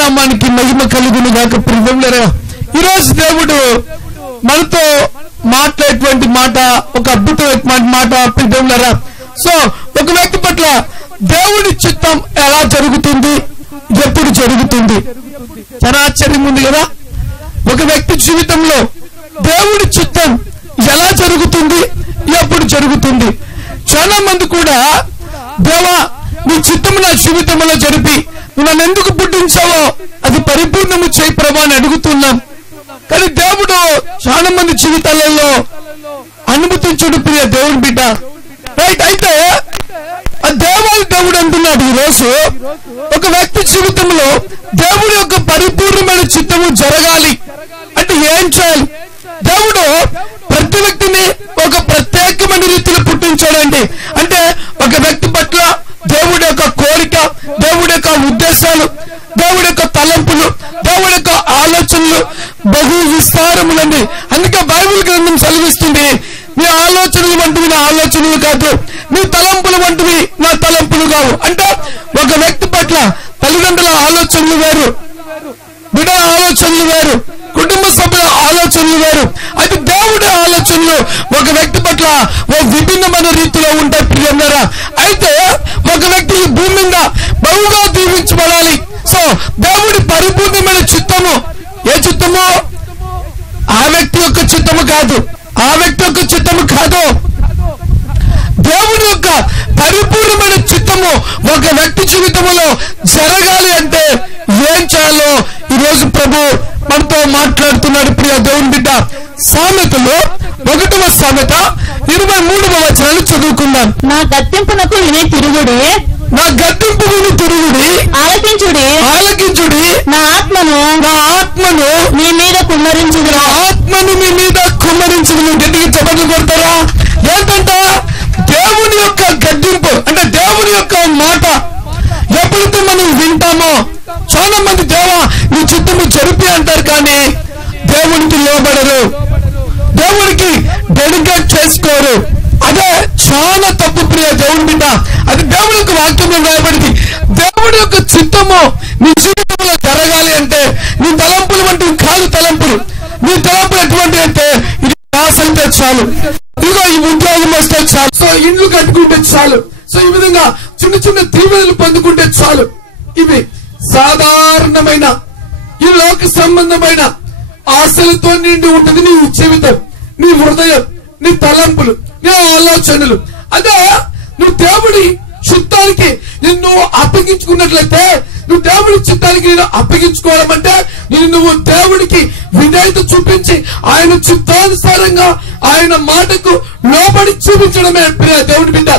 నామానికి మహిమ కలుగును గాక. ప్రియములారా, ఈ రోజు దేవుడు మనతో మాట్లాడేటువంటి మాట ఒక అద్భుతమైన మాట. ప్రియములారా, సో ఒక వ్యక్తి పట్ల దేవుడి చిత్తం ఎలా జరుగుతుంది, ఎప్పుడు జరుగుతుంది? చాలా ఆశ్చర్యం ఉంది కదా. ఒక వ్యక్తి జీవితంలో దేవుడి చిత్తం ఎలా జరుగుతుంది, ఎప్పుడు జరుగుతుంది? చాలా మంది కూడా దేవా నీ చిత్తము నా జీవితంలో జరిపి నన్ను ఎందుకు పుట్టించావో అది పరిపూర్ణము చేయి ప్రభా అని అడుగుతున్నాం. కానీ దేవుడు చాలా మంది జీవితాలలో అనుమతించుడు ప్రియ దేవుని బిడ్డ. రైట్, అయితే ఆ దేవాది దేవుడు అంటున్నాడు ఈరోజు ఒక వ్యక్తి జీవితంలో దేవుడి యొక్క పరిపూర్ణమైన చిత్తము జరగాలి అంటే ఏం చేయాలి? దేవుడు ప్రతి వ్యక్తిని ఒక ప్రత్యేకమైన రీతిలో పుట్టించాడండి. అంటే ఒక వ్యక్తి పట్ల దేవుడి యొక్క కోరిక, దేవుడి యొక్క ఉద్దేశాలు, దేవుడి యొక్క తలంపులు, దేవుడి యొక్క ఆలోచనలు బహు విస్తారములండి. అందుకే బైబిల్ గ్రంథం సెలవిస్తుంది, నీ ఆలోచనలు వంటివి నా ఆలోచనలు కాదు, నీ తలంపులు వంటివి నా తలంపులు కావు. అంటే ఒక వ్యక్తి పట్ల తల్లిదండ్రుల ఆలోచనలు వేరు, బిడ్డల ఆలోచనలు వేరు, కుటుంబ సభ్యుల ఆలోచనలు వేరు. అయితే దేవుడి ఆలోచనలు ఒక వ్యక్తి పట్ల ఓ విభిన్నమైన రీతిలో ఉంటాయి ప్రియులారా. అయితే ఒక వ్యక్తి ఈ భూమి మీద బహుగా దీవించబడాలి. సో దేవుడి పరిపూర్ణమైన చిత్తము ఏ చిత్తము? ఆ వ్యక్తి యొక్క చిత్తము కాదు, ఆ వ్యక్తి యొక్క చిత్తము కాదు. దేవుడి యొక్క పరిపూర్ణమైన చిత్తము ఒక వ్యక్తి జీవితంలో జరగాలి అంటే ఏం చేయాలో ఈరోజు ప్రభు మనతో మాట్లాడుతున్నాడు ప్రియ దేవుని బిడ్డ. సామెతలో 1వ సామెత 23వ వచనాన్ని చదువుకుందాం. నా గద్దెంపునకు వినే తిరుగుడి, నా గద్దెంపు విని తిరుగుడి, ఆలకించుడి, ఆలకించుడి, నా ఆత్మను మీ మీద కుమ్మరించుడు, నా ఆత్మను మీ మీద కుమ్మరించుడు. గట్టిగా చెప్పలు కొడతారా? ఏంటంటే దేవుని యొక్క గద్దెంపు అంటే దేవుని యొక్క మాట ఎప్పుడైతే మనం వింటామో, చాలా మంది దేవా నీ చిత్తము జరిపి అంటారు కానీ దేవునికి లోబడరు, దేవునికి డెడికేట్ చేసుకోరు. అదే చాలా తప్పు ప్రియ దేవుని బిడ్డ. అది దేవుని యొక్క వాక్యంలో రాయబడింది. దేవుడి యొక్క చిత్తము నీ జీవితంలో జరగాలి అంటే నీ తలంపులు వంటివి కాదు. తలంపులు నీ తలంపులు ఎటువంటి అంటే ఇది పాస్ అయితే చాలు, ఇదిగో ఈ ఉద్యోగం వస్తే చాలు, సో ఇండ్లు కట్టుకుంటే చాలు, సో ఈ విధంగా చిన్న చిన్న దీవెనలు పొందుకుంటే చాలు. ఇవి సాధారణమైన ఈ లోక సంబంధమైన ఆశలతో నిండి ఉంటుంది నీ జీవితం, నీ హృదయం, నీ తలంపులు, నీ ఆలోచనలు. అదే నువ్వు దేవుడి చిత్తానికి నిన్ను అప్పగించుకున్నట్లయితే, నువ్వు దేవుడి చిత్తానికి నేను అప్పగించుకోవడం అంటే నువ్వు దేవుడికి విధేయత చూపించి ఆయన చిత్తానుసారంగా ఆయన మాటకు లోబడి చూపించడమే ప్రియ దేవుడి బిడ్డ.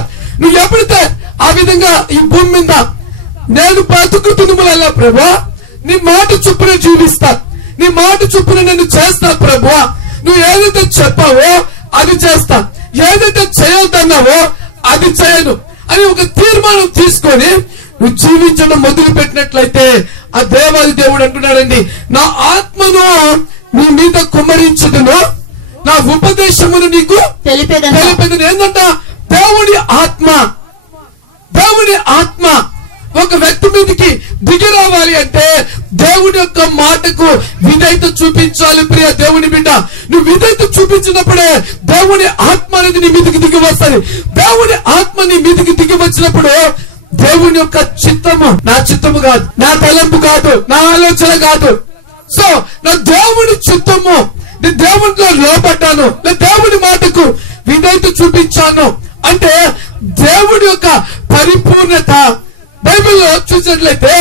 నువ్వు ఎప్పుడైతే ఆ విధంగా ఈ భూమి మీద నేను బ్రతుకుతున్నలా ప్రభువా నీ మాట చొప్పున జీవిస్తా, నీ మాట చొప్పున నేను చేస్తా ప్రభువా, నువ్వు ఏదైతే చెప్పావో అది చేస్తా, ఏదైతే చేయొద్దన్నావో అది చేయను అని ఒక తీర్మానం తీసుకొని నువ్వు జీవించడం మొదలు పెట్టినట్లయితే ఆ దేవాది దేవుడు అంటున్నాడండి, నా ఆత్మను నీ మీద కుమ్మరించుదును, నా ఉపదేశమును నీకు తెలిపేదను. ఏంటంట? దేవుడి ఆత్మ, దేవుడి ఆత్మ ఒక వ్యక్తి మీదకి దిగి రావాలి అంటే దేవుడి యొక్క మాటకు విధేయత చూపించాలి ప్రియ దేవుని బిడ్డ. నువ్వు విధేయత చూపించినప్పుడే దేవుని ఆత్మ అనేది నీ మీదకి దిగి వస్తుంది. దేవుని ఆత్మ నీ మీదకి దిగి వచ్చినప్పుడు దేవుని యొక్క చిత్తము నా చిత్తము కాదు, నా తలంపు కాదు, నా ఆలోచన కాదు. సో నా దేవుని చిత్తము, నేను దేవునిలో లోపడ్డాను, నా దేవుని మాటకు విధేయత చూపించాను అంటే దేవుడి యొక్క పరిపూర్ణత. బైబిల్లో చూసినట్లయితే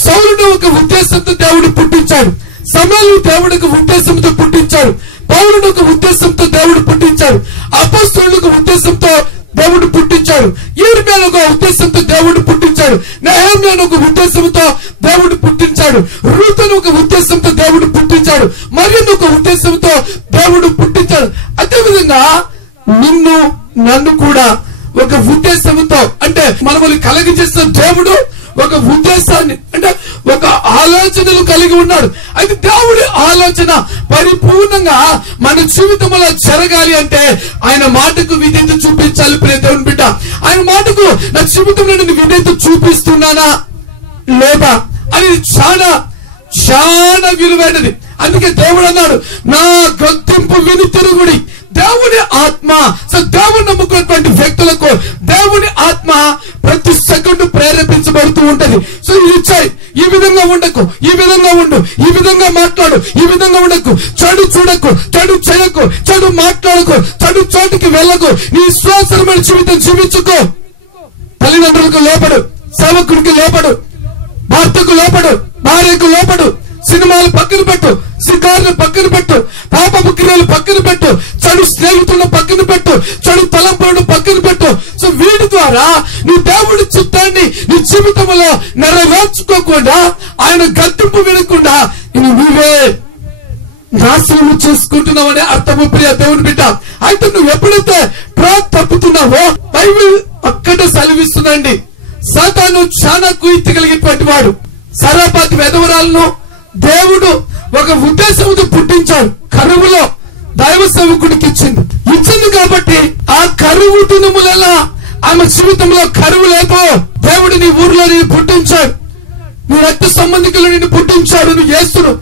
సౌలును ఒక ఉద్దేశంతో దేవుడు పుట్టించాడు, సమూయేలును దేవుడు ఒక ఉద్దేశంతో పుట్టించాడు, పౌలును ఒక ఉద్దేశంతో దేవుడు పుట్టించాడు, అపోస్తలులకు ఉద్దేశంతో దేవుడు పుట్టించాడు, యిర్మీయాను ఒక ఉద్దేశంతో దేవుడు పుట్టించాడు, నెహెమ్యాను ఒక ఉద్దేశంతో దేవుడు పుట్టించాడు, రూతును ఒక ఉద్దేశంతో దేవుడు పుట్టించాడు, మరియను ఒక ఉద్దేశంతో దేవుడు పుట్టించాడు. అదేవిధంగా నిన్ను నన్ను కూడా ఒక ఉద్దేశంతో అంటే మనల్ని కలగజేసిన దేవుడు ఒక ఉద్దేశాన్ని అంటే ఒక ఆలోచనలు కలిగి ఉన్నాడు. అయితే దేవుడి ఆలోచన పరిపూర్ణంగా మన జీవితంలో జరగాలి అంటే ఆయన మాటకు విధేయత చూపించాలి ప్రియ దేవుని బిడ్డ. ఆయన మాటకు నా జీవితంలో నేను విధేయత చూపిస్తున్నానా లేదా అనేది చాలా చాలా విలువైనది. అందుకే దేవుడు అన్నాడు, నా గద్దింపు విని తిరుగుడి. దేవుని ఆత్మ, సో దేవుని నమ్ముకున్నటువంటి వ్యక్తులకు దేవుని ఆత్మ ప్రతి సెకండ్ ప్రేరేపించబడుతూ ఉంటది. సో ఇచ్చాయి, ఈ విధంగా ఉండకు, ఈ విధంగా ఉండు, ఈ విధంగా మాట్లాడు, ఈ విధంగా ఉండకు, చెడు చూడకు, చెడు చేయకు, చెడు మాట్లాడకు, చెడు చోటుకి వెళ్ళకు, నీ విశ్వాసమైన జీవితం జీవించుకో. తల్లిదండ్రులకు లోపడు, సేవకుడికి లోపడు, భర్తకు లోపడు, భార్యకు లోపడు, సినిమాలు పక్కన పెట్టు, శిఖారులు పక్కన పెట్టు, పాపపు క్రియలు పక్కన పెట్టు, చెడు స్నేహితులను పక్కన పెట్టు, చెడు తలంపులను పక్కన పెట్టు. సో వీటి ద్వారా నీ దేవుడి చిత్తాన్ని నీ జీవితంలో నెరవేర్చుకోకుండా, ఆయన గద్దింపు వినకుండా నువ్వే నాశనం చేసుకుంటున్నావనే అర్థము ప్రియ దేవుని బిడ్డ. అయితే నువ్వు ఎప్పుడైతే ట్రాక్ తప్పుతున్నావో బైబిల్ అక్కడే సెలవిస్తుందండి. సాతాను చాలా కుయుక్తి కలిగినటువంటి వాడు. సరాపాతి వెధవరాలను దేవుడు ఒక ఉద్దేశంతో పుట్టించాడు. కరువులో దైవ సేవకుడికి ఇచ్చింది కాబట్టి ఆ కరువు దినములలో ఆమె జీవితంలో కరువు లేపో. దేవుడు నీ ఊర్లో నేను పుట్టించాడు, నీ రక్త సంబంధికులు నిన్ను పుట్టించాడు. నువ్వు యేసును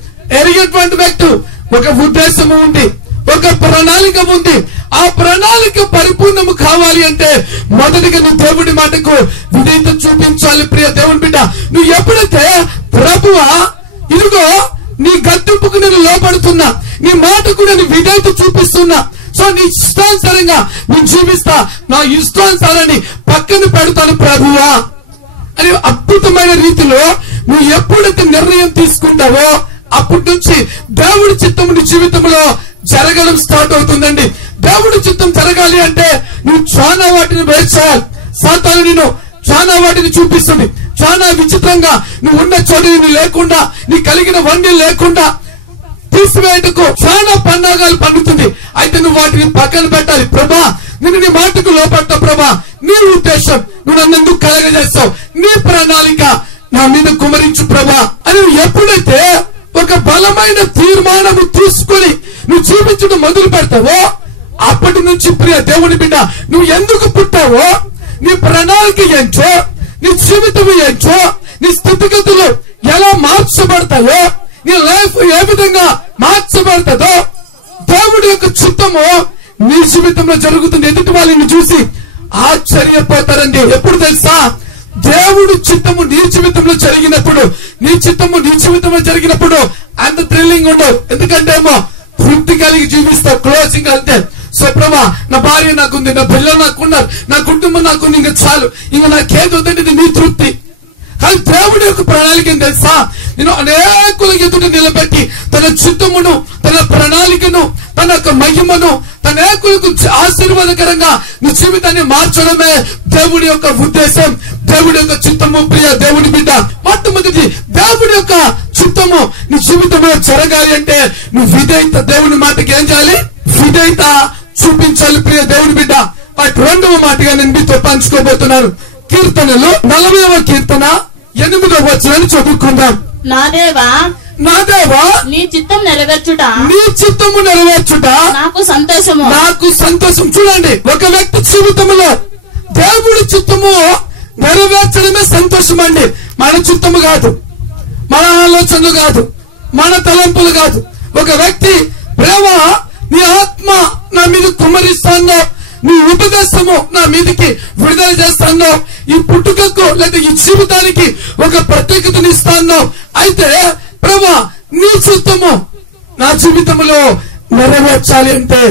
ఎరిగేటువంటి వ్యక్తి. ఒక ఉద్దేశము ఉంది, ఒక ప్రణాళిక ఉంది. ఆ ప్రణాళిక పరిపూర్ణము కావాలి అంటే మొదటిగా నువ్వు దేవుడి మాటకు విధేయత చూపించాలి. ప్రియ దేవుని బిడ్డ, నువ్వు ఎప్పుడైతే ప్రభువా ఇదిగో నీ గద్దింపుకు నేను లోపడుతున్నా, నీ మాటకు నేను విధేయత చూపిస్తున్నా, సో నీ ఇష్టానుసారంగా నేను జీవిస్తా, నా ఇష్టానుసారాన్ని పక్కన పెడతాను ప్రభువా అని అద్భుతమైన రీతిలో నువ్వు ఎప్పుడైతే నిర్ణయం తీసుకుంటావో అప్పటి నుంచి దేవుడి చిత్తం నీ జీవితంలో జరగడం స్టార్ట్ అవుతుందండి. దేవుడి చిత్తం జరగాలి అంటే నువ్వు చాలా వాటిని వేచాలి. సాతాను నేను చాలా వాటిని చూపిస్తుంది. చాలా విచిత్రంగా నువ్వు ఉన్న చోటు లేకుండా, నీ కలిగిన వన్నీ లేకుండా తీసివేయటకు చాలా పన్నాగాలు పన్నుతుంది. అయితే నువ్వు వాటిని పక్కన పెట్టాలి. ప్రభా నేను నీ మాటకు లోపడతా ప్రభా, నీ ఉద్దేశం నువ్వు నన్ను ఎందుకు కలగజేస్తావు, నీ ప్రణాళిక నా మీద కుమరించు ప్రభా అని ఎప్పుడైతే ఒక బలమైన తీర్మానము తీసుకుని నువ్వు జీవించడం మొదలు పెడతావో అప్పటి నుంచి ప్రియ దేవుని బిడ్డ నువ్వు ఎందుకు పుట్టావో, నీ ప్రణాళిక ఏంటో, నీ జీవితం ఏంటో, నీ స్థితిగతులు ఎలా మార్చబడతాయో, నీ లైఫ్ ఏ విధంగా మార్చబడతాదో దేవుడి యొక్క చిత్తము నీ జీవితంలో జరుగుతుంది. ఎదుటి వాళ్ళని చూసి ఆశ్చర్యపోతారండి. ఎప్పుడు తెలుసా, దేవుడు చిత్తము నీ జీవితంలో జరిగినప్పుడు, నీ చిత్తము నీ జీవితంలో జరిగినప్పుడు అంత థ్రిల్లింగ్ ఉండవు. ఎందుకంటే ఏమో తృప్తి కలిగి జీవిస్తావు. క్లోజింగ్ అంతే. సో ప్రభా నా భార్య నాకుంది, నా పిల్లలు నాకున్నారు, నా కుటుంబం నాకుంది, ఇంకా చాలు, ఇంకా నాకేది వద్దంటే నీ తృప్తి. కానీ దేవుడి యొక్క ప్రణాళిక ఏం తెలుసా, నేను అనేకుల ఎదుట నిలబెట్టి తన చిత్తమును, తన ప్రణాళికను, తన యొక్క మహిమను తన అనేకులకు ఆశీర్వాదకరంగా నీ జీవితాన్ని మార్చడమే దేవుడి యొక్క ఉద్దేశం, దేవుడి యొక్క చిత్తము. ప్రియ దేవుడి బిడ్డ, మొట్టమొదటి దేవుడి యొక్క చిత్తము నీ జీవితంలో జరగాలి అంటే నువ్వు విధేయత, దేవుని మాటకి ఏం చేయాలి, విధేయత చూపించాలి. ప్రియ దేవుడి బిడ్డ, వాటి రెండవ మాటగా నేను మీతో పంచుకోబోతున్నాను. కీర్తనలు 40వ కీర్తన 8వ వచనాన్ని చదువుకుందాం. నా దేవా, నా దేవా, నీ చిత్తం నెరవేర్చుట, నీ చిత్తము నెరవేర్చుట నాకు సంతోషము, నాకు సంతోషం. చూడండి, ఒక వ్యక్తి జీవితంలో దేవుడి చిత్తము నెరవేర్చడమే సంతోషం అండి. మన చిత్తము కాదు, మన ఆలోచనలు కాదు, మన తలంపులు కాదు. ఒక వ్యక్తి ప్రేమ నీ ఆత్మ నా మీద కుమ్మరిస్తానో, నీ ఉపదేశము నా మీదకి విడుదల చేస్తానో, ఈ పుట్టుకకు లేదా ఈ జీవితానికి ఒక ప్రత్యేకతని ఇస్తానో, అయితే ప్రభా నీ చిత్తము నా జీవితంలో నెరవేర్చాలి అంటే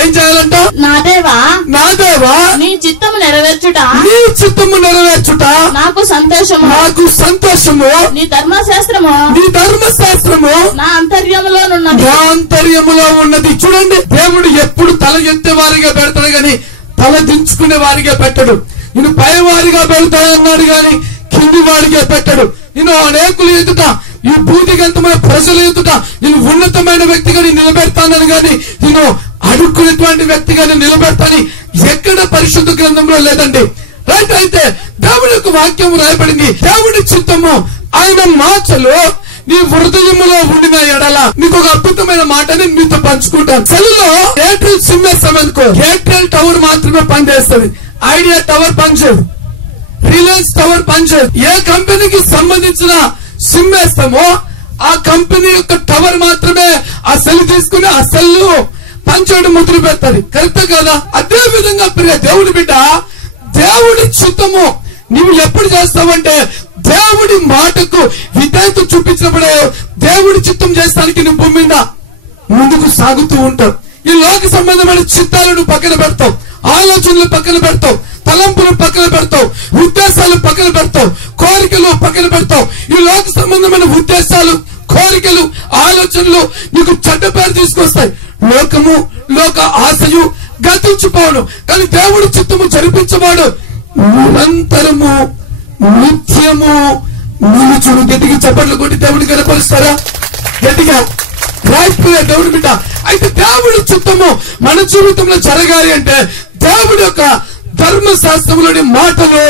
ఏం చేయాలంట? నా దేవా, నా దేవా, నీ చిత్తము నెరవేర్చుట, నీ చిత్తము నెరవేర్చుట నాకు సంతోషము, నాకు సంతోషము. నీ ధర్మశాస్త్రము, నీ ధర్మశాస్త్రము నా అంతర్యములోనున్నది, నా అంతర్యములో ఉన్నది. చూడండి, దేవుడు ఎప్పుడు తల ఎత్తే వారిగా పెడతాడు గాని తల దించుకునే వారిగా పెట్టడు. నేను పై వారిగా పెడతానన్నాడు గాని కింది వారిగా పెట్టడు. నేను అనేకులు ఎదుట, ఈ భూతిగంతమైన ప్రజల ఎదుట నేను ఉన్నతమైన వ్యక్తిగా నేను నిలబెడతానని గాని నేను అడుక్కునేటువంటి వ్యక్తిగా నేను నిలబెడతాను ఎక్కడ పరిశుద్ధ గ్రంథంలో లేదండి. రైట్. అయితే దేవుడి యొక్క వాక్యం రాయబడింది. దేవుడి చిత్తము ఆయన మాటలు నీ హృదయములో ఉండిన ఎడల నీకు ఒక అద్భుతమైన మాటని మీతో పంచుకుంటాను. సెల్లో ఎయిర్టెల్ సిమ్ వేస్తామనుకో, ఎయిర్టెల్ టవర్ మాత్రమే పనిచేస్తుంది, ఐడియా టవర్ పనిచేయదు, రిలయన్స్ టవర్ పనిచేయదు. ఏ కంపెనీకి సంబంధించిన సిమ్ వేస్తామో ఆ కంపెనీ యొక్క టవర్ మాత్రమే ఆ సెల్ తీసుకుని ఆ సెల్ పంచడం మొదలు పెడతారు. కరెక్ట్ కదా? అదే విధంగా ప్రియ దేవుడి బిడ్డ, దేవుడి చిత్తము నువ్వు ఎప్పుడు చేస్తావంటే దేవుడి మాటకు విధేయత చూపించినప్పుడే దేవుడి చిత్తం చేస్తానికి నువ్వు భూమి మీద ముందుకు సాగుతూ ఉంటావు. ఈ లోక సంబంధమైన చిత్తాలను పక్కన పెడతావు, ఆలోచనలు పక్కన పెడతావు, తలంపులు పక్కన పెడతావు, ఉద్దేశాలు పక్కన పెడతావు, కోరికలు పక్కన పెడతావు. ఈ లోక సంబంధమైన ఉద్దేశాలు, కోరికలు, ఆలోచనలు నీకు చెడ్డ పేరు తీసుకొస్తాయి. లోకము, లోక ఆశయు గతించిపోవడం. కానీ దేవుడి చిత్తము జరిపించవాడు నిరంతరము నిత్యము నిలుచుడు. గట్టిగా చప్పట్లు కొట్టి దేవుడిని కనపరుస్తారా? గట్టిగా రాయిపోయే దేవుడి బిడ్డ. అయితే దేవుడి చిత్తము మన జీవితంలో జరగాలి అంటే దేవుడి యొక్క ధర్మశాస్త్రంలోని మాటలు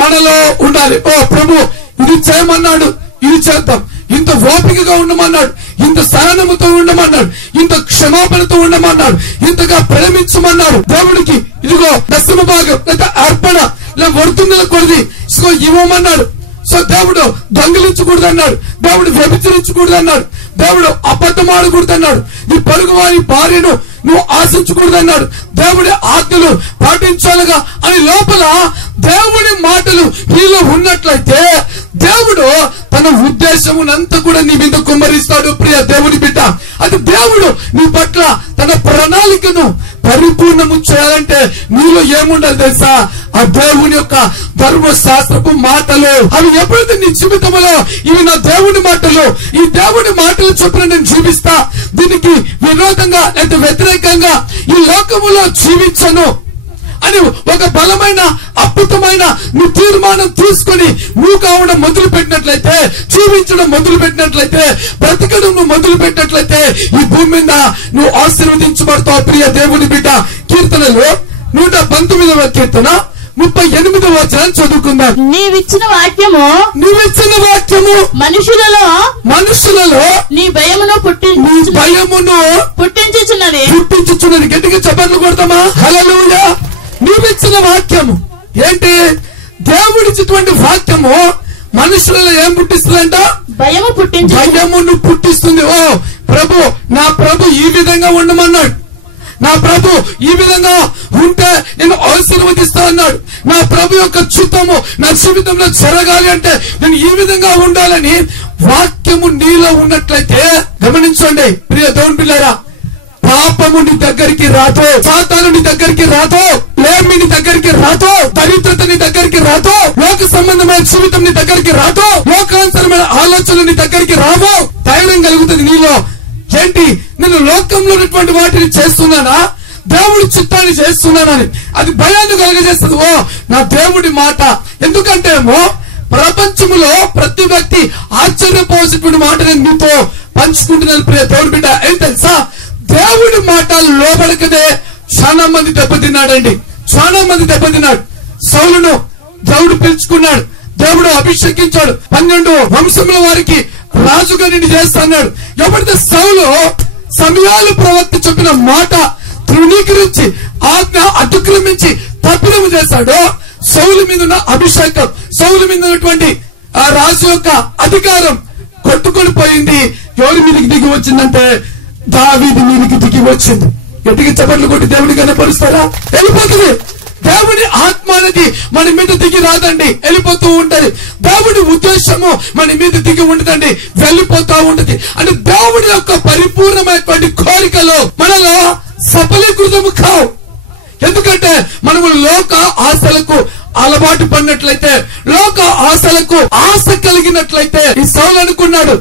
మనలో ఉండాలి. ఓ ప్రభు, ఇది చేయమన్నాడు, ఇది చేద్దాం. ఇంత ఓపికగా ఉండమన్నాడు, ఇంత సహనముతో ఉండమన్నాడు, ఇంత క్షమాపణతో ఉండమన్నాడు, ఇంతగా ప్రేమించమన్నాడు. దేవుడికి ఇదిగో దశమ భాగం లేదా అర్పణ లేదా వర్తున్నల కొద్ది ఇవ్వమన్నాడు. సో దేవుడు దొంగిలించకూడదు అన్నాడు, దేవుడు వ్యభిచరించకూడదు అన్నాడు, దేవుడు అబద్ధం ఆడకూడదు అన్నాడు, నీ పొరుగు వారి భార్యను నువ్వు ఆశించకూడదు అన్నాడు, దేవుడి ఆజ్ఞలు పాటించాలిగా అని లోపల దేవుడి మాటలు నీలో ఉన్నట్లయితే దేవుడు తన ఉద్దేశమునంతా కూడా నీ మీద కుమ్మరిస్తాడు. ప్రియ దేవుడి బిడ్డ, అది దేవుడు నీ పట్ల తన ప్రణాళికను పరిపూర్ణము చేయాలంటే నీలో ఏముండాలి తెలుసా? ఆ దేవుని యొక్క ధర్మశాస్త్రపు మాటలు. అవి ఎప్పుడైతే నీ జీవితంలో ఇవి నా దేవుని మాటలు, ఈ దేవుని మాటలు చొప్పున నేను జీవిస్తా, దీనికి విరోధంగా లేదా వ్యతిరేకంగా ఈ లోకములో జీవించను అని ఒక బలమైన అద్భుతమైన నీ తీర్మానం తీసుకుని నువ్వు కావడం మొదలు పెట్టినట్లయితే, జీవించడం మొదలు పెట్టినట్లయితే, బ్రతకడం నువ్వు మొదలు పెట్టినట్లయితే ఈ భూమి మీద నువ్వు ఆశీర్వదించబడతావు. ప్రియ దేవుని బిడ్డ, కీర్తనలో 119వ కీర్తన 38వ వచనం చదువుకుందాం. నీవిచ్చిన వాక్యము మనుషులలో నీ భయమును పుట్టించుచున్నది. గట్టిగా చప్పట్లు కొడతామా? హల్లెలూయా. నీవిచ్చిన వాక్యము ఏంటి? దేవుడిచ్చినటువంటి వాక్యము మనుషులలో ఏం పుట్టిస్తుందంట? భయమును పుట్టిస్తుంది. ఓ ప్రభు, నా ప్రభు ఈ విధంగా ఉండమన్నాడు, నా ప్రభు ఈ విధంగా ఉంటే నేను ఆశీర్వదిస్తా అన్నాడు, నా ప్రభు యొక్క చిత్తము నా జీవితంలో జరగాలి అంటే నేను ఈ విధంగా ఉండాలని వాక్యము నీలో ఉన్నట్లయితే, గమనించండి ప్రియ దేవుని పిల్లరా, పాపము నీ దగ్గరికి రాదు, సాతాను నీ దగ్గరికి రాదు, లేమి నీ దగ్గరికి రాదు, దరిద్రత నీ దగ్గరికి రాదు, లోక సంబంధమైన జీవితం నీ దగ్గరికి రాదు, లోకాంతరమైన ఆలోచనలు నీ దగ్గరికి రావు. ధైర్యం కలుగుతుంది నీలో. ఏంటి? నేను లోకంలో ఉన్నటువంటి వాటిని చేస్తున్నానా, దేవుడి చిత్తాన్ని చేస్తున్నానని అది భయాన్ని కలుగజేస్తుంది. ఓ నా దేవుడి మాట. ఎందుకంటే ఏమో ప్రపంచంలో ప్రతి వ్యక్తి ఆశ్చర్యపోసేటువంటి మాట నేను మీతో పంచుకుంటున్నాను. ప్రియ దేవుడి బిడ్డ, ఏం తెలుసా? దేవుడి మాటలు లోపలికనే చాలా మంది దెబ్బతిన్నాడండి, చాలా మంది దెబ్బతిన్నాడు. సౌలును దేవుడు పిలుచుకున్నాడు, దేవుడు అభిషేకించాడు, 12 వంశముల వారికి రాజుగా నిన్ను చేస్తున్నాడు. ఎప్పుడైతే సౌలు సమయాలు ప్రవక్త చెప్పిన మాట తృణీకరించి ఆజ్ఞ అతిక్రమించి తప్పిదము చేశాడో, సౌలు మీద ఉన్న అభిషేకం, సౌలు మీద ఉన్నటువంటి ఆ రాజు యొక్క అధికారం కొట్టుకొని పోయింది. ఎవరి మీదకి దిగి వచ్చిందంటే దావీదు మీదకి దిగి వచ్చింది. గట్టిగా చప్పట్లు కొట్టి దేవుడిని కనపరుస్తారా? వెళ్ళిపోతుంది. దేవుడి ఆత్మ అనేది మన మీద దిగి రాదండి, వెళ్ళిపోతూ ఉంటది. దేవుడి ఉద్దేశము మన మీద దిగి ఉండదండి, వెళ్ళిపోతా ఉంటది. అంటే దేవుడి యొక్క పరిపూర్ణమైనటువంటి కోరికలు మనలో సఫలీకృతము కావు. ఎందుకంటే మనము లోక ఆశలకు అలవాటు పడినట్లయితే, లోక ఆశలకు ఆశ కలిగినట్లయితే, ఈ సౌలు అనుకున్నాడు,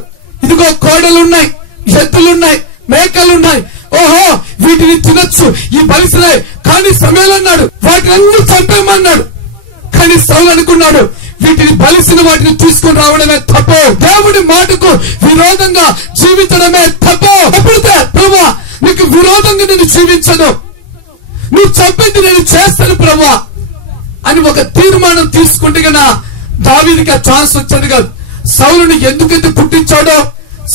ఇదిగో కోడలున్నాయి, ఎద్దులున్నాయి, మేకలున్నాయి, ఓహో వీటిని తినొచ్చు, ఈ బలిసినాయి. కానీ సమయాలు అన్నాడు వాటిని అన్ని చంపేమన్నాడు. కానీ సౌలు అనుకున్నాడు వీటిని బలిసిన వాటిని తీసుకుని రావడమే తప్పు, దేవుడి మాటకు విరోధంగా జీవించడమే తప్పు. ఎప్పుడైతే ప్రభువా నీకు విరోధంగా నేను జీవించను, నువ్వు చెప్పింది నేను చేస్తాను ప్రభువా అని ఒక తీర్మానం తీసుకుంటే గనా దావీదుకి ఆ ఛాన్స్ వచ్చేది కాదు. సౌలుని ఎందుకైతే పుట్టించాడో,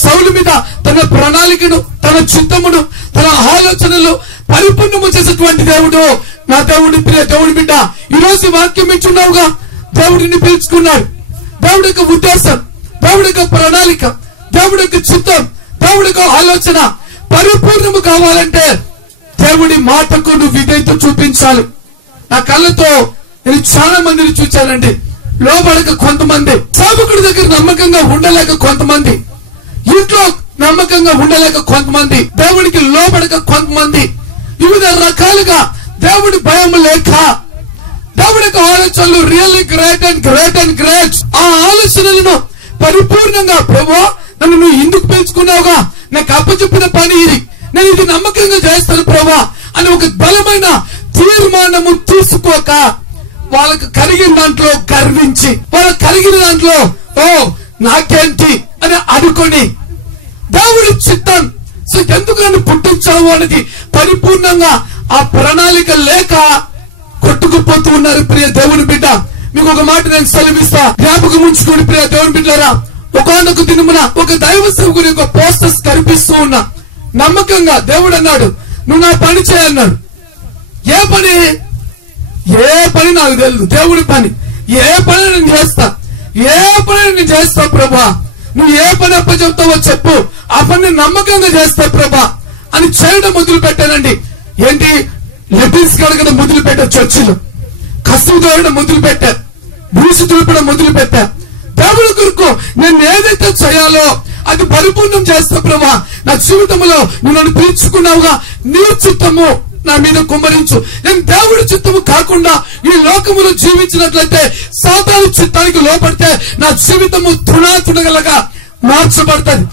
సౌలు మీద తన ప్రణాళికను, తన చిత్తమును, తన ఆలోచనలు పరిపూర్ణము చేసేటువంటి దేవుడు నా దేవుడి. ప్రియ దేవుడి బిడ్డ, ఈ రోజు వాక్యం ఇచ్చున్నావుగా, దేవుడిని పిలుచుకున్నాడు. దేవుడి యొక్క ఉద్దేశం, దేవుడి యొక్క ప్రణాళిక, దేవుడి యొక్క చిత్తం, దేవుడి యొక్క ఆలోచన పరిపూర్ణము కావాలంటే దేవుడి మాటకు నువ్వు విధేయత చూపించాలి. నా కళ్ళతో నేను చాలా మందిని చూచానండి. లోబడక కొంతమంది, సేవకుడి దగ్గర నమ్మకంగా ఉండలేక కొంతమంది, ఇంట్లో నమ్మకంగా ఉండలేక కొంతమంది, దేవుడికి లోబడక కొంతమంది, వివిధ రకాలుగా దేవుడి భయం లేక దేవుడి యొక్క ఆలోచనలు really great and great and great. ఆ ఆలోచనలను పరిపూర్ణంగా ప్రభువా నన్ను నువ్వు ఎందుకు పెంచుకున్నావుగా, నాకు అప్పచెప్పిన పని ఇది, నేను ఇది నమ్మకంగా చేస్తాను ప్రభువా అని ఒక బలమైన తీర్మానము తీసుకోక వాళ్ళకు కలిగిన దాంట్లో గర్వించి, వాళ్ళకు కలిగిన దాంట్లో ఓ నాకేంటి అని అనుకొని దేవుడి చిత్తం సో ఎందుకు నన్ను పుట్టించావు అనేది పరిపూర్ణంగా ఆ ప్రణాళిక లేక కొట్టుకుపోతూ ఉన్నారు. ప్రియ దేవుని బిడ్డ, మీకు ఒక మాట నేను సెలవిస్తా, జ్ఞాపకం ఉంచుకోండి ప్రియ దేవుని బిడ్డలారా. ఒకనొక దినమున ఒక దైవ సేవకుని యొక్క పోస్టర్స్ కనిపిస్తూ ఉన్నా. నమ్మకంగా దేవుడు అన్నాడు, నువ్వు నా పని చేయన్నాడు. ఏ పని? ఏ పని నాకు తెలియదు, దేవుడి పని. ఏ పని నేను చేస్తా, ఏ పని నేను చేస్తా ప్రభా, నువ్వు ఏ పని అప్పచెప్తావో చెప్పు, ఆ పని నమ్మకంగా చేస్తా ప్రభా అని చేయడం మొదలు పెట్టానండి. ఏంటి? లెటిన్స్ కడగడం మొదలు పెట్టా, చర్చిలో కష్టం తోడడం మొదలు పెట్టా, భూసి తులపడం మొదలు పెట్టా. దేవుడి కొరకు నేను ఏదైతే చేయాలో అది పరిపూర్ణం చేస్తా ప్రభా. నా జీవితంలో నువ్వు నన్ను పిలుచుకున్నావుగా, నీ చిత్తము నా మీద కుమ్మరించు. నేను దేవుడి చిత్తము కాకుండా ఈ లోకములో జీవించినట్లయితే, సాతాను చిత్తానికి లోపడితే నా జీవితము తృణాతునగలగా మార్చబడుతుంది.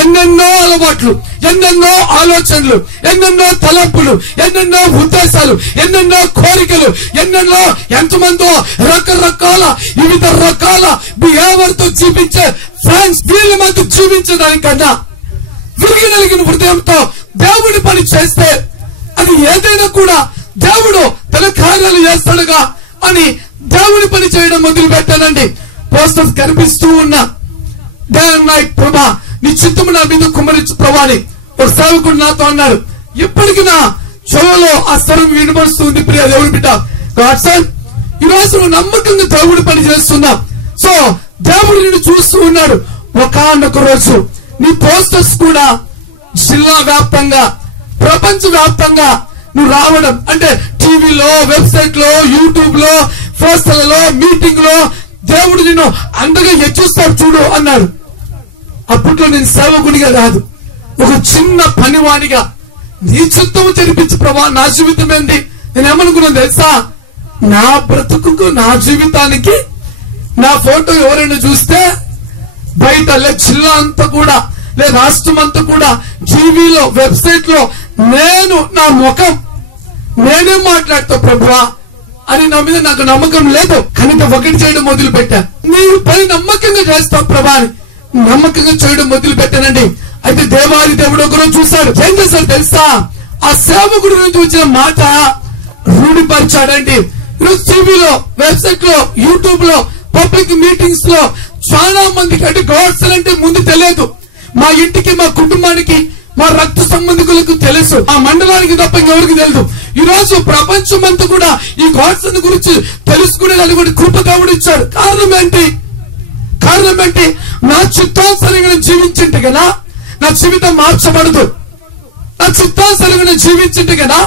ఎన్నెన్నో అలవాట్లు, ఎన్నెన్నో ఆలోచనలు, ఎన్నెన్నో తలంపులు, ఎన్నెన్నో ఉద్దేశాలు, ఎన్నెన్నో కోరికలు, ఎన్నెన్నో ఎంతమందో రకరకాల వివిధ రకాల బిహేవియర్ తో జీవించే ఫ్రెండ్స్, వీళ్ళ మధ్య జీవించడానికన్నా విరిగి నలిగిన హృదయంతో దేవుడి పని చేస్తే అది ఏదైనా కూడా దేవుడు తన కార్యాలు చేస్తాడుగా అని దేవుడి పని చేయడం మొదలు పెట్టానండి. పోస్టర్స్ కనిపిస్తూ ఉన్నా, డే అండ్ నైట్ ప్రభా నీ చిత్తము నా మీద కుమ్మరించు ప్రభా అని ఒక సేవకుడు నాతో అన్నాడు. ఇప్పటికి నా చెవులో ఆ స్వరం వినబడుతుంది. ప్రియ దేవుడి బిడ్డ, గాడ్ సన్, ఈ రోజు నువ్వు నమ్మకంగా దేవుడి పని చేస్తున్నా. సో దేవుడు నిన్ను చూస్తూ ఉన్నాడు. ఒకానొక రోజు నీ పోస్టర్స్ కూడా జిల్లా వ్యాప్తంగా, ప్రపంచ వ్యాప్తంగా నువ్వు రావడం, అంటే టీవీలో, వెబ్సైట్ లో, యూట్యూబ్ లో, పోస్టర్లలో, మీటింగ్ లో దేవుడు నిన్ను అండగా హెచ్చిస్తాడు చూడు అన్నాడు. అప్పట్లో నేను సేవకుడిగా కాదు, ఒక చిన్న పనివాడిగా నీ చిత్తము జరిపించు ప్రభా. నా జీవితం ఏంటి? నేను ఏమనుకున్నాను తెలుసా? నా బ్రతుకు, నా జీవితానికి నా ఫోటో ఎవరైనా చూస్తే బయట జిల్లా అంతా కూడా, రాష్ట్రం అంతా కూడా టీవీలో, వెబ్సైట్ లో నేను నా ముఖం నేనేం మాట్లాడతా ప్రభువా అని నా మీద నాకు నమ్మకం లేదు. కనుక ఒకటి చేయడం మొదలు పెట్టా, నేను పని నమ్మకంగా చేస్తా ప్రభా అని నమ్మకంగా చేయడం మొదలు పెట్టానండి. అయితే దేవాది దేవుడు ఒకరోజు చూశాడు. ఏం చేశాడు తెలుసా? ఆ సేవకుడి నుంచి వచ్చిన మాట రూఢిపరిచాడండి. ఈరోజు టీవీలో, వెబ్సైట్ లో, యూట్యూబ్ లో, పబ్లిక్ మీటింగ్స్ లో చాలా మందికి అంటే గాడ్స్ అంటే ముందు తెలియదు. మా ఇంటికి, మా కుటుంబానికి, మా రక్త సంబంధికులకు తెలుసు, ఆ మండలానికి తప్ప ఇంకెవరికి తెలుసు. ఈ రోజు ప్రపంచం అంతా కూడా ఈ గాడ్స్ గురించి తెలుసుకునేదాన్ని కూడా కృప దేవుడు ఇచ్చాడు. కారణం ఏంటి? నా చిత్తానుసారంగా జీవించింటే కదా నా జీవితం మార్చబడదు. నా చిత్తానుసారంగా జీవించింటే కదా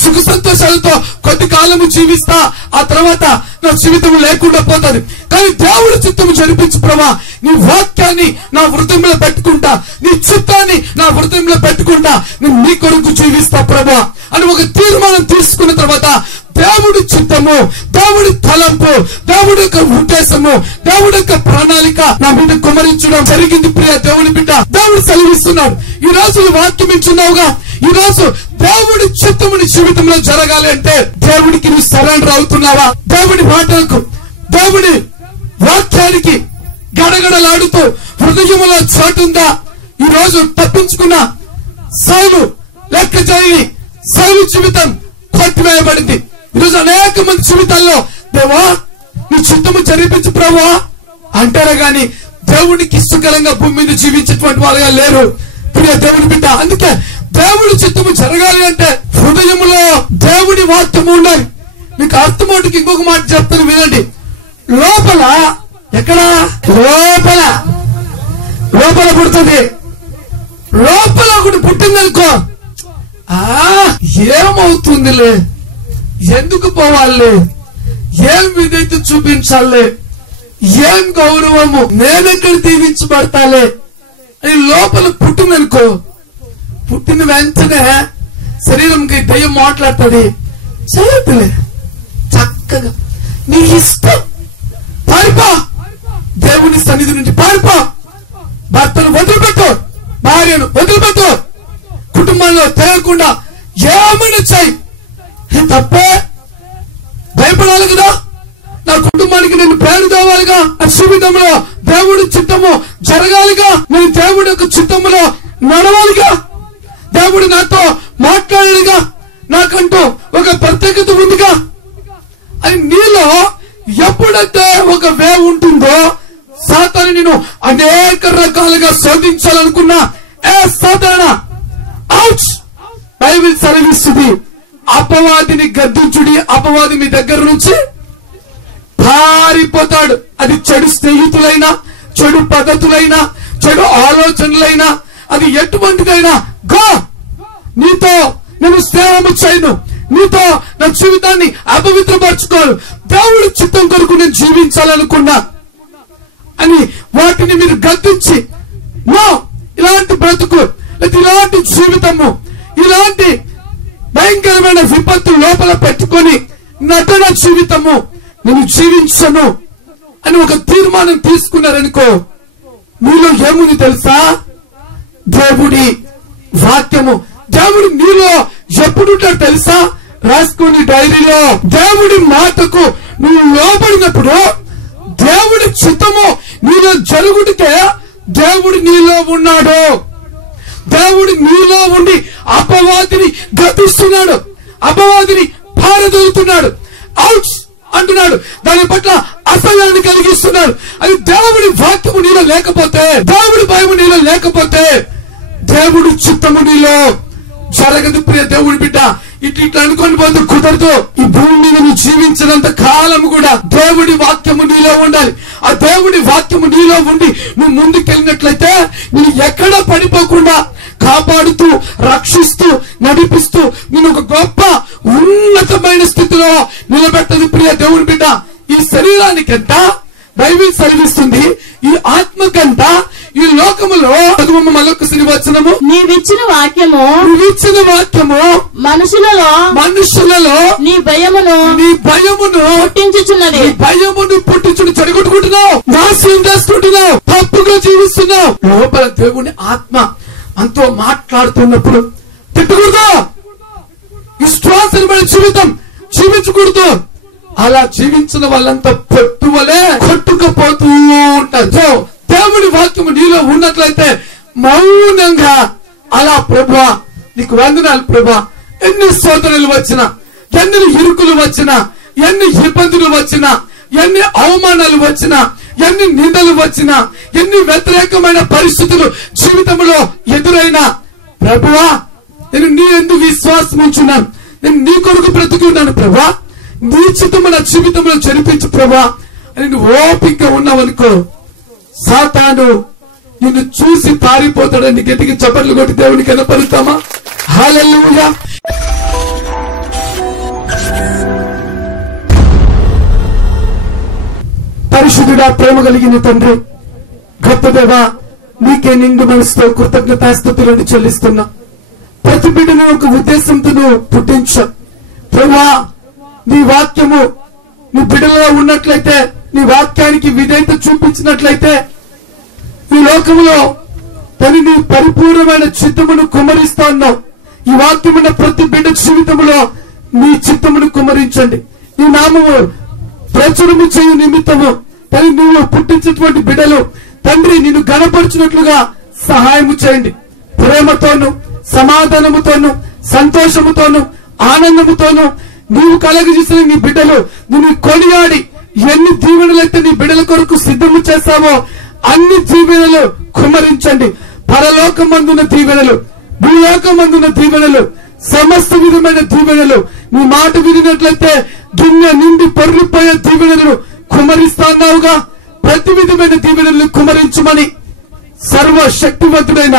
సుఖ సంతోషాలతో కొద్ది కాలము జీవిస్తా, ఆ తర్వాత నా జీవితం లేకుండా పోతుంది. కానీ దేవుడి చిత్తము జరిపించు ప్రభా, నీ వాక్యాన్ని నా హృదయంలో పెట్టుకుంటా, నీ చిత్తాన్ని నా హృదయంలో పెట్టుకుంటా, నేను నీ కొరకు జీవిస్తా ప్రభా అని ఒక తీర్మానం తీసుకున్న తర్వాత దేవుడి చిత్తము, దేవుడి తలంపు, దేవుడి యొక్క ఉద్దేశము, దేవుడి యొక్క ప్రణాళిక నా మీద కుమరించడం జరిగింది. ప్రియ దేవుని బిడ్డ, దేవుడు సెలవిస్తున్నాడు. ఈ రోజు వాక్యం ఇచ్చున్నావుగా, ఈ రోజు దేవుడి చిత్తముని జీవితంలో జరగాలి అంటే దేవుడికి నువ్వు సరెండర్ అవుతున్నావా? దేవుడి మాటలకు, దేవుడి వాక్యానికి గడగడలాడుతూ హృదయంలో చోటుందా? ఈ రోజు తప్పించుకున్న సౌలు, లెక్క చేయని సౌలు జీవితం కొట్టివేయబడింది. ఈరోజు అనేక మంది జీవితాల్లో దేవా నీ చిత్తము జరిపించు ప్రభువా అంటారా గాని దేవుడికి ఇష్టకరంగా భూమి మీద జీవించేటువంటి వాళ్ళగా లేరు. ప్రియ దేవుని బిడ్డ, అందుకే దేవుడి చిత్తము జరగాలి అంటే హృదయంలో దేవుడి వాక్యము ఉండాలి. మీకు అర్థమవుటికి ఇంకొక మాట చెప్తాను వినండి. లోపల, ఎక్కడ? లోపల లోపల పుడుతుంది. లోపల ఒకటి పుట్టిందనుకో, ఏమవుతుందిలే, ఎందుకు పోవాలి, ఏం విధేయత చూపించాలి, ఏం గౌరవము, నేనెక్కడ దీవించబడతాలే అని లోపల పుట్టిందనుకో, పుట్టిన వెంటనే శరీరంకి దయ్యం మాట్లాడుతుంది. చేయట్లే, చక్కగా నీ ఇష్టం, పారిపో, దేవుని సన్నిధి నుంచి పారిపో, భర్తను వదిలిపెట్టు, భార్యను వదిలిపెట్టు, కుటుంబంలో తిరగకుండా ఏమైనా చెయ్యి. తప్పే, భయపడాలి కదా, నా కుటుంబానికి నేను పేరు తేవాలిగా, నా జీవితంలో దేవుడి చిత్తము జరగాలిగా, నేను దేవుడి యొక్క చిత్తములో నడవాలిగా, దేవుడు నాతో మాట్లాడాలిగా, నాకంటూ ఒక ప్రత్యేకత ఉందిగా అని నీలో ఎప్పుడైతే ఒక వేవ్ ఉంటుందో, సాతాను నేను అనేక రకాలుగా శోధించాలనుకున్నా, సాతానా అవుట్, బైబిల్ సెలవిస్తుంది, అపవాదిని గద్దించుడి, అపవాది మీ దగ్గర నుంచి పారిపోతాడు. అది చెడు స్నేహితులైనా, చెడు పద్ధతులైనా, చెడు ఆలోచనలైనా, అది ఎటువంటిదైనా, గో, నీతో నేను స్నేహము చేయను, నీతో నా జీవితాన్ని అపవిత్రపరచుకోను, దేవుడి చిత్తం కొరకు నేను జీవించాలనుకున్నా అని వాటిని మీరు గద్దించి, నో, ఇలాంటి బ్రతుకు, ఇలాంటి జీవితము, ఇలాంటి భయంకరమైన విపత్తు లోపల పెట్టుకొని నటన జీవితము నేను జీవించను అని ఒక తీర్మానం తీసుకున్నారనుకో, మీలో ఏముంది తెలుసా? దేవుడి వాక్యము. దేవుడు నీలో ఎప్పుడుంటాడు తెలుసా? రాసుకుని డైరీలో. దేవుడి మాటకు నువ్వు లోబడినప్పుడు దేవుడి చిత్తము నీలో జరుగుడికే దేవుడు నీలో ఉన్నాడు. దేవుడు నీలో ఉండి అపవాదిని గతిస్తున్నాడు, అపవాదిని పారదోలుతున్నాడు, అవుట్ అంటున్నాడు, దాని పట్ల అసహ్యాన్ని కలిగిస్తున్నాడు. అది దేవుడి వాక్యము నీలో లేకపోతే, దేవుడి భయము నీలో లేకపోతే, దేవుడి చిత్తము నీలో జరగదు. ప్రియ దేవుడి బిడ్డ, ఇట్లా అనుకొని పోతే కుదరదు. ఈ భూమి మీద నువ్వు జీవించినంత కాలం కూడా దేవుడి వాక్యము నీలో ఉండాలి. ఆ దేవుడి వాక్యము నీలో ఉండి నువ్వు ముందుకెళ్ళినట్లయితే నువ్వు ఎక్కడా పడిపోకుండా కాపాడుతూ, రక్షిస్తూ, నడిపిస్తూ నేను ఒక గొప్ప ఉన్నతమైన స్థితిలో నిలబెట్టదు. ప్రియ దేవుడి బిడ్డ, ఈ శరీరానికంట బైబిల్ సెలవిస్తుంది, ఈ ఆత్మకంట ఈ లోకములో మరొకసారి వచనము, నీవిచ్చిన వాక్యము, నీవిచ్చిన వాక్యము మనుషులలో నీ భయమును పుట్టించుచున్నది. భయమును పుట్టించుని చెడగొట్టుకుంటున్నావు, నాశనం చేసుకుంటున్నావు, తప్పుగా జీవిస్తున్నావు. లోపల దేవుని ఆత్మ అంతో మాట్లాడుతున్నప్పుడు తిట్టకూడదు, విశ్వాసమైన జీవితం జీవించకూడదు. అలా జీవించిన వాళ్ళంతా పెట్టువలే కొట్టుకుపోతూ ఉంటారు. దేవుడి వాక్యము నీలో ఉన్నట్లయితే మౌనంగా అలా, ప్రభువా నీకు వందనాలు ప్రభువా, ఎన్ని శోధనలు వచ్చినా, ఎన్ని ఇరుకులు వచ్చినా, ఎన్ని ఇబ్బందులు వచ్చినా, ఎన్ని అవమానాలు వచ్చినా, ఎన్ని నిందలు వచ్చినా, ఎన్ని వ్యతిరేకమైన పరిస్థితులు జీవితంలో ఎదురైనా, ప్రభువా నేను నీ యందు విశ్వాసం ఉంచున్నాను, నేను నీ కొరకు బ్రతుకున్నాను ప్రభువా, నీ చిత్తము నా జీవితంలో జరిపించు ప్రభువా అని నువ్వు ఓపిక ఉన్నావనుకో, సాతాను నిన్ను చూసి పారిపోతాడని గట్టికి చప్పట్లు కొట్టి దేవునికి కనపరుస్తామా? హల్లెలూయా. పరిశుద్ధుడా, ప్రేమ కలిగిన తండ్రి, గొప్ప దేవా, నీకే నిండు మనసుతో కృతజ్ఞతాస్తుతులను చెల్లిస్తున్నా. ప్రతి బిడ్డను ఒక ఉద్దేశంతో నువ్వు పుట్టించు ప్రభువా. నీ వాక్యము నీ బిడ్డలో ఉన్నట్లయితే, నీ వాక్యానికి విధేయత చూపించినట్లయితే, ఈ లోకములో తను నీ పరిపూర్ణమైన చిత్తమును కుమ్మరిస్తా ఉన్నావు. ఈ వాక్యమున్న ప్రతి బిడ్డ జీవితంలో నీ చిత్తమును కుమ్మరించండి. నీ నామము ప్రచురము చేయు నిమిత్తము తను నువ్వు పుట్టించినటువంటి బిడ్డలు తండ్రి నిన్ను గణపరిచినట్లుగా సహాయము చేయండి. ప్రేమతోను, సమాధానముతోను, సంతోషముతోను, ఆనందముతోను నీవు కలగజేసిన నీ బిడ్డలు నిన్ను కొనియాడి ఎన్ని దీవెనలైతే నీ బిడ్డల కొరకు సిద్ధము చేశావో అన్ని దీవెనలు కుమ్మరించండి. పరలోకమందున దీవెనలు, భూలోకమందున దీవెనలు, సమస్త విధమైన దీవెనలు, నీ మాట వినినట్లయితే గిన్నె నిండి పొర్లిపోయే దీవెనలను కుమ్మరిస్తాన్నావుగా. ప్రతి విధమైన దీవెనలను కుమ్మరించమని సర్వశక్తివంతుడైన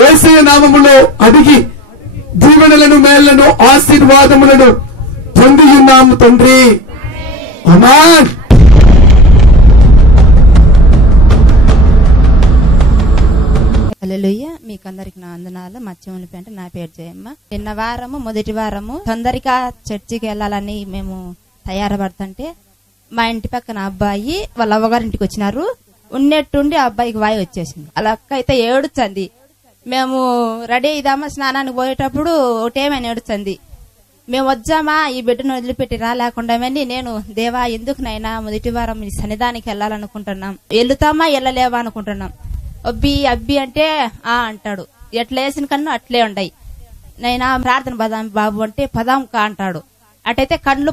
యేసయ్య నామములో అడిగి దీవెనలను, మేళ్లను, ఆశీర్వాదములను పొందియున్నాము తండ్రి. ఆమేన్. హల్లెలూయా. మీకు అందరికి నా వందనాలు. మత్స్యమునిపేట, నా పేరు జయమ్మ. నిన్న వారము, మొదటి వారము తొందరగా చర్చికి వెళ్ళాలని మేము తయారపడుతుంటే మా ఇంటి పక్కన అబ్బాయి వాళ్ళ అవ్వగారింటికి వచ్చినారు. ఉన్నట్టుండి ఆ అబ్బాయికి వాయి వచ్చేసింది. అలా అక్క అయితే ఏడుచంది. మేము రెడీ అయిదామా స్నానానికి పోయేటప్పుడు ఒకటేమైనా ఏడుచంది. మేము వచ్చామా ఈ బిడ్డను వదిలిపెట్టి రాలేకుండామని నేను, దేవా ఎందుకు నైనా మొదటి వారం ఈ సన్నిధానికి వెళ్ళాలనుకుంటున్నాం, వెళ్తామా వెళ్ళలేవా అనుకుంటున్నాం. అబ్బి అంటే అంటాడు. ఎట్లా వేసిన కన్ను అట్లే ఉండయి. నైనా ప్రార్థన పదాం బాబు అంటే పదాం కా అంటాడు. అటైతే కళ్ళు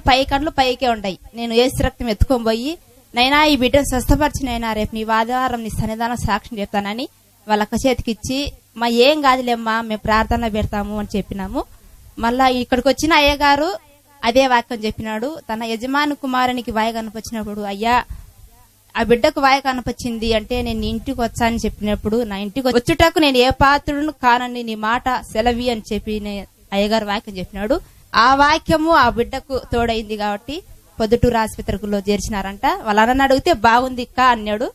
పైకే ఉండయి. నేను ఏసు రక్తం ఎత్తుకొని పోయి, నైనా ఈ బిడ్డను స్వస్థపరిచినైనా రేపు నీ ఆదివారం నీ సన్నిధానం సాక్ష్యం చెప్తానని వాళ్ళక్క చేతికిచ్చి, మా ఏం కాదులేమ్మా మేము ప్రార్థనలో పెడతాము అని చెప్పినాము. మళ్ళా ఇక్కడికి వచ్చిన అయ్యగారు అదే వాక్యం చెప్పినాడు. తన యజమాని కుమారునికి వాయి కనిపించినప్పుడు, అయ్యా ఆ బిడ్డకు వాయి కనిపించింది అంటే నేను నీ ఇంటికి వచ్చానని చెప్పినప్పుడు, నా ఇంటికి వచ్చుటకు నేను ఏ పాత్రుడును కానని నీ మాట సెలవి అని చెప్పి అయ్యగారు వాక్యం చెప్పినాడు. ఆ వాక్యము ఆ బిడ్డకు తోడైంది కాబట్టి పొద్దుటూరు ఆసుపత్రిలో చేర్చినారంట. వాళ్ళ అన్నని అడిగితే బాగుంది కా అన్నాడు.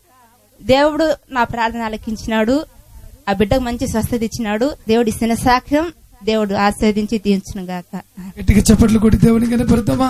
దేవుడు నా ప్రార్థన ఆలకించినాడు. ఆ బిడ్డకు మంచి స్వస్థత ఇచ్చినాడు. దేవుడు ఇచ్చిన సాక్ష్యం దేవుడు ఆశీర్వదించి తీర్చును గాక. గట్టిగా చప్పట్లు కొట్టి దేవుని కనపడతామా?